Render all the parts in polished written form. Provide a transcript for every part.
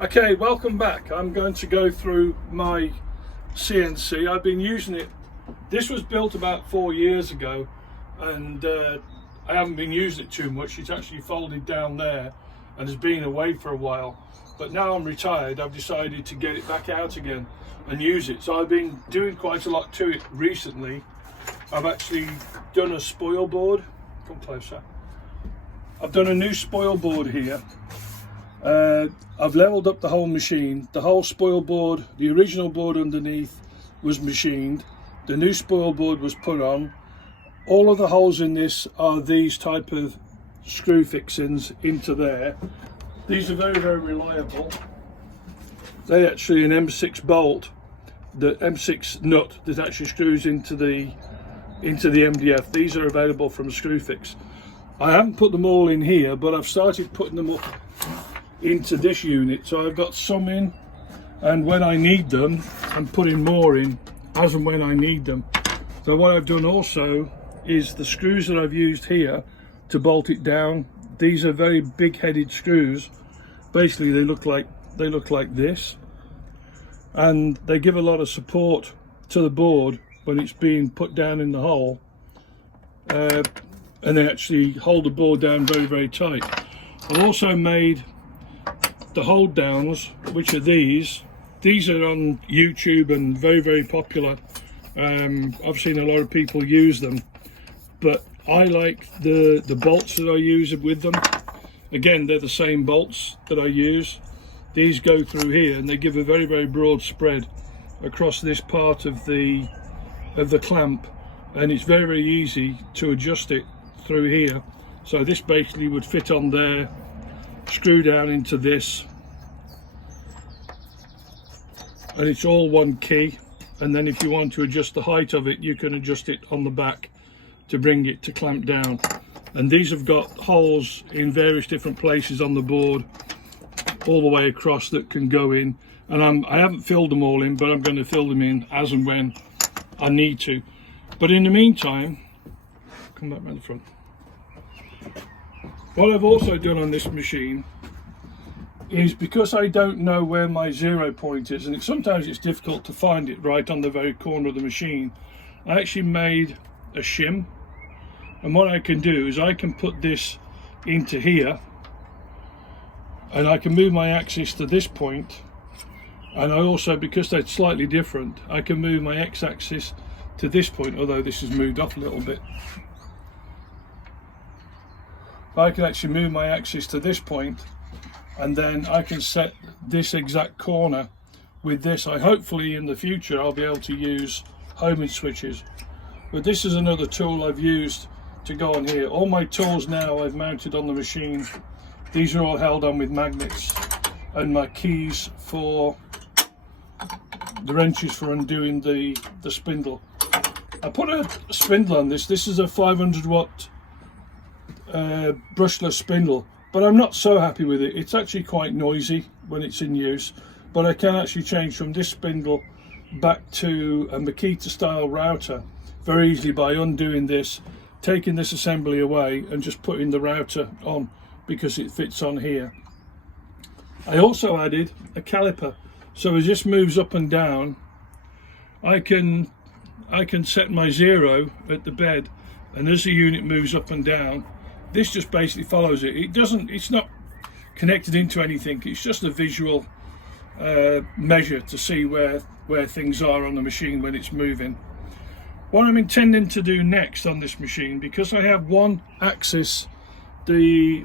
Okay, welcome back. I'm going to go through my CNC. I've been using it. This was built about 4 years ago, and I haven't been using it too much. It's actually folded down there and has been away for a while. But now I'm retired, I've decided to get it back out again and use it. So I've been doing quite a lot to it recently. I've actually done a spoil board. Come closer. I've done a new spoil board here. I've leveled up the whole machine. The whole spoil board, the original board underneath was machined. The new spoil board was put on. All of the holes in this are these type of screw fixings into there. These are very, very reliable. They're actually an M6 bolt, the M6 nut that actually screws into the MDF. These are available from Screwfix. I haven't put them all in here, but I've started putting them up into this unit. So I've got some in, and when I need them, I'm putting more in as and when I need them. So what I've done also is the screws that I've used here to bolt it down. These are very big headed screws. Basically they look like this, and they give a lot of support to the board when it's being put down in the hole, and they actually hold the board down very, very tight. I've also made the hold downs, which are these. These are on YouTube and very, very popular. I've seen a lot of people use them, but I like the bolts that I use with them. Again, they're the same bolts that I use. These go through here and they give a very, very broad spread across this part of the clamp, and it's very, very easy to adjust it through here. So this basically would fit on there, screw down into this, and it's all one key. And then if you want to adjust the height of it, you can adjust it on the back to bring it to clamp down. And these have got holes in various different places on the board all the way across that can go in, and I haven't filled them all in, but I'm going to fill them in as and when I need to. But in the meantime, come back around the front. What I've also done on this machine is, because I don't know where my 0 point is, and sometimes it's difficult to find it right on the very corner of the machine, I actually made a shim. And what I can do is I can put this into here, and I can move my axis to this point, and I also, because they're slightly different, I can move my x-axis to this point, although this has moved off a little bit. I can actually move my axis to this point, and then I can set this exact corner with this. Hopefully in the future I'll be able to use homing switches, but this is another tool I've used to go on here. All my tools now I've mounted on the machine. These are all held on with magnets, and my keys for the wrenches for undoing the spindle. I put a spindle on this. This is a 500 watt brushless spindle, but I'm not so happy with it. It's actually quite noisy when it's in use, but I can actually change from this spindle back to a Makita style router very easily by undoing this, taking this assembly away and just putting the router on, because it fits on here. I also added a caliper, so as this moves up and down, I can set my 0 at the bed, and as the unit moves up and down, this just basically follows it. It's not connected into anything, it's just a visual measure to see where things are on the machine when it's moving. What I'm intending to do next on this machine, because I have one axis, the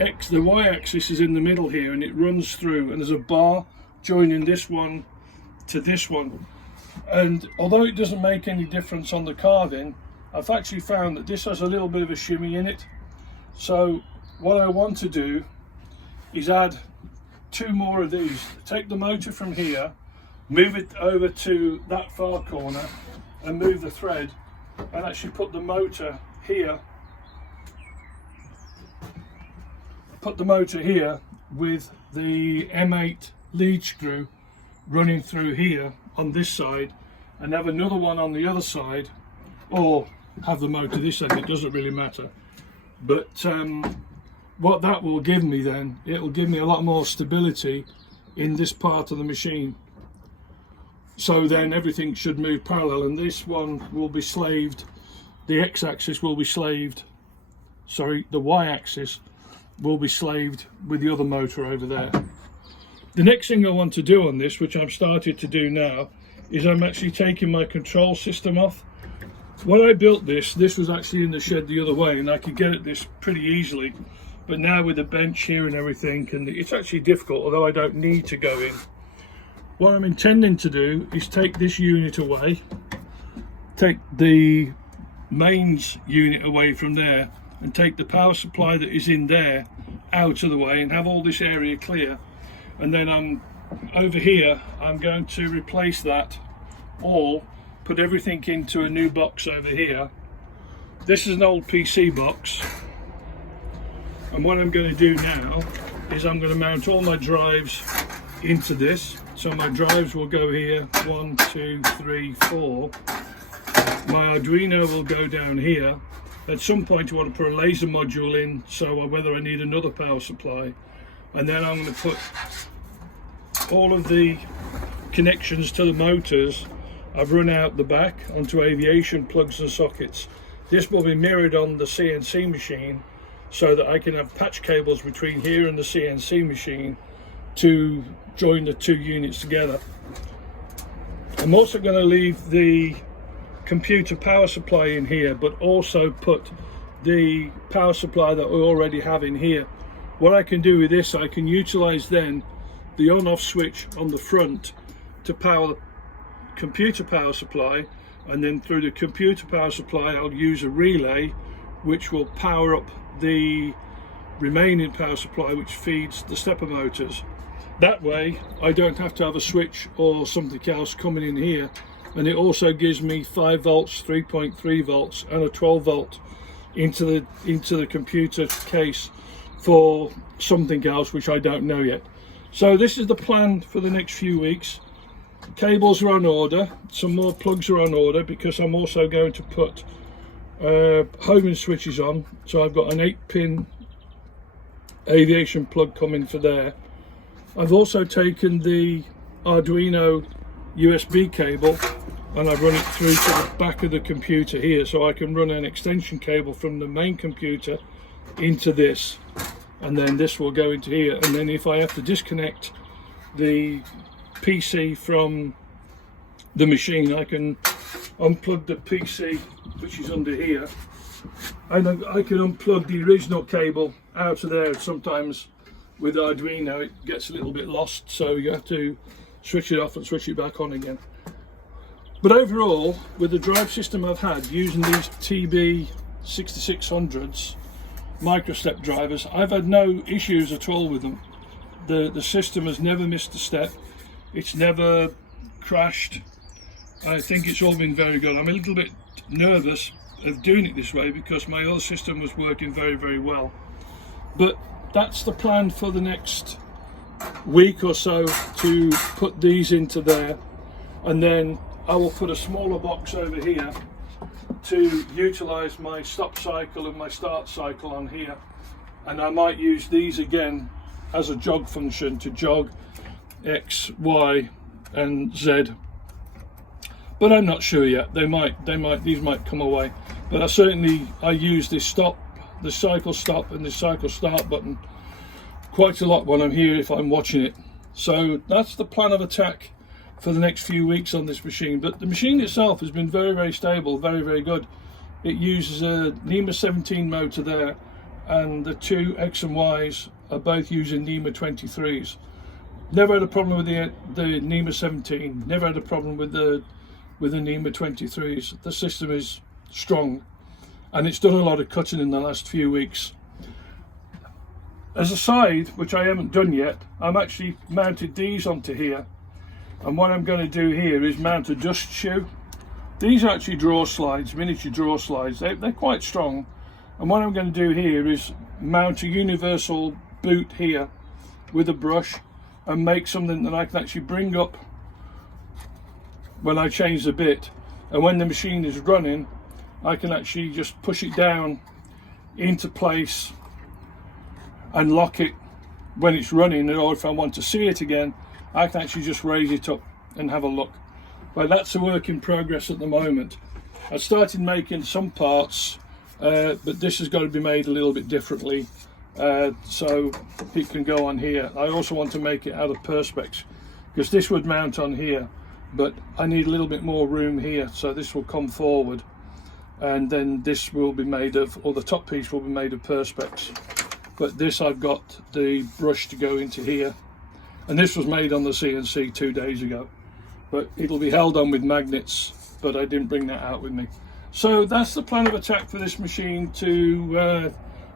y-axis is in the middle here, and it runs through, and there's a bar joining this one to this one, and although it doesn't make any difference on the carving, I've actually found that this has a little bit of a shimmy in it. So what I want to do is add 2 more of these. Take the motor from here, move it over to that far corner, and move the thread, and actually put the motor here. Put the motor here with the M8 lead screw running through here on this side, and have another one on the other side, or have the motor this end. It doesn't really matter. But what that will give me then, it will give me a lot more stability in this part of the machine. So then everything should move parallel, and this one will be slaved, the x-axis will be slaved, sorry, the y-axis will be slaved with the other motor over there. The next thing I want to do on this, which I'm started to do now, is I'm actually taking my control system off. When I built this was actually in the shed the other way, and I could get at this pretty easily, but now with the bench here and everything, and it's actually difficult, although I don't need to go in. What I'm intending to do is take this unit away, take the mains unit away from there, and take the power supply that is in there out of the way and have all this area clear. And then I'm over here, I'm going to replace that all, put everything into a new box over here. This is an old PC box, and what I'm going to do now is I'm going to mount all my drives into this. So my drives will go here, 1, 2, 3, 4. My Arduino will go down here. At some point I want to put a laser module in, so whether I need another power supply. And then I'm going to put all of the connections to the motors I've run out the back onto aviation plugs and sockets. This will be mirrored on the CNC machine, so that I can have patch cables between here and the CNC machine to join the two units together. I'm also going to leave the computer power supply in here, but also put the power supply that we already have in here. What I can do with this, I can utilize then the on-off switch on the front to power the computer power supply, and then through the computer power supply I'll use a relay which will power up the remaining power supply which feeds the stepper motors. That way I don't have to have a switch or something else coming in here, and it also gives me 5 volts, 3.3 volts and a 12 volt into the computer case for something else which I don't know yet. So this is the plan for the next few weeks. Cables are on order, some more plugs are on order, because I'm also going to put homing switches on. So I've got an 8-pin aviation plug coming for there. I've also taken the Arduino USB cable and I've run it through to the back of the computer here, so I can run an extension cable from the main computer into this, and then this will go into here. And then if I have to disconnect the PC from the machine, I can unplug the PC, which is under here, and I can unplug the original cable out of there. Sometimes with Arduino it gets a little bit lost, so you have to switch it off and switch it back on again. But overall, with the drive system I've had using these TB6600s microstep drivers, I've had no issues at all with them. The system has never missed a step, it's never crashed. I think it's all been very good. I'm a little bit nervous of doing it this way because my other system was working very, very well. But that's the plan for the next week or so, to put these into there, and then I will put a smaller box over here to utilize my stop cycle and my start cycle on here, and I might use these again as a jog function to jog X, Y and Z, but I'm not sure yet. These might come away, but I use this stop, the cycle stop and the cycle start button quite a lot when I'm here if I'm watching it. So that's the plan of attack for the next few weeks on this machine. But the machine itself has been very, very stable, very, very good. It uses a NEMA 17 motor there, and the two X and Y's are both using NEMA 23s. Never had a problem with the NEMA 17, never had a problem with the NEMA 23s. The system is strong, and it's done a lot of cutting in the last few weeks. As a side, which I haven't done yet, I'm actually mounted these onto here, and what I'm going to do here is mount a dust shoe. These are actually drawer slides, miniature drawer slides. They're quite strong, and what I'm going to do here is mount a universal boot here with a brush and make something that I can actually bring up when I change the bit, and when the machine is running I can actually just push it down into place and lock it when it's running, or if I want to see it again, I can actually just raise it up and have a look. But that's a work in progress at the moment. I started making some parts, but this has got to be made a little bit differently, so it can go on here. I also want to make it out of perspex, because this would mount on here, but I need a little bit more room here, so this will come forward, and then this will be made of, or the top piece will be made of perspex. But this, I've got the brush to go into here, and this was made on the CNC 2 days ago, but it'll be held on with magnets, but I didn't bring that out with me. So that's the plan of attack for this machine, to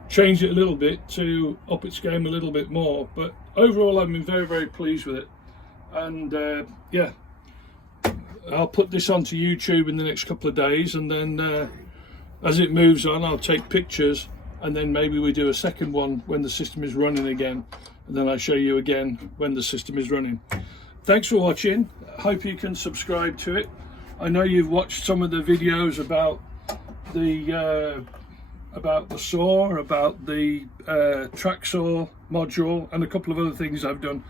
change it a little bit, to up its game a little bit more. But overall, I've been very, very pleased with it. And yeah, I'll put this onto YouTube in the next couple of days, and then as it moves on, I'll take pictures, and then maybe we do a second one when the system is running again, and then I show you again when the system is running. Thanks for watching. Hope you can subscribe to it. I know you've watched some of the videos about the saw, about the track saw module, and a couple of other things I've done.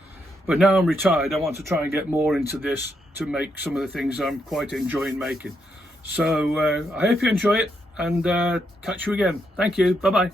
But now I'm retired, I want to try and get more into this to make some of the things I'm quite enjoying making. So I hope you enjoy it, and catch you again. Thank you. Bye bye.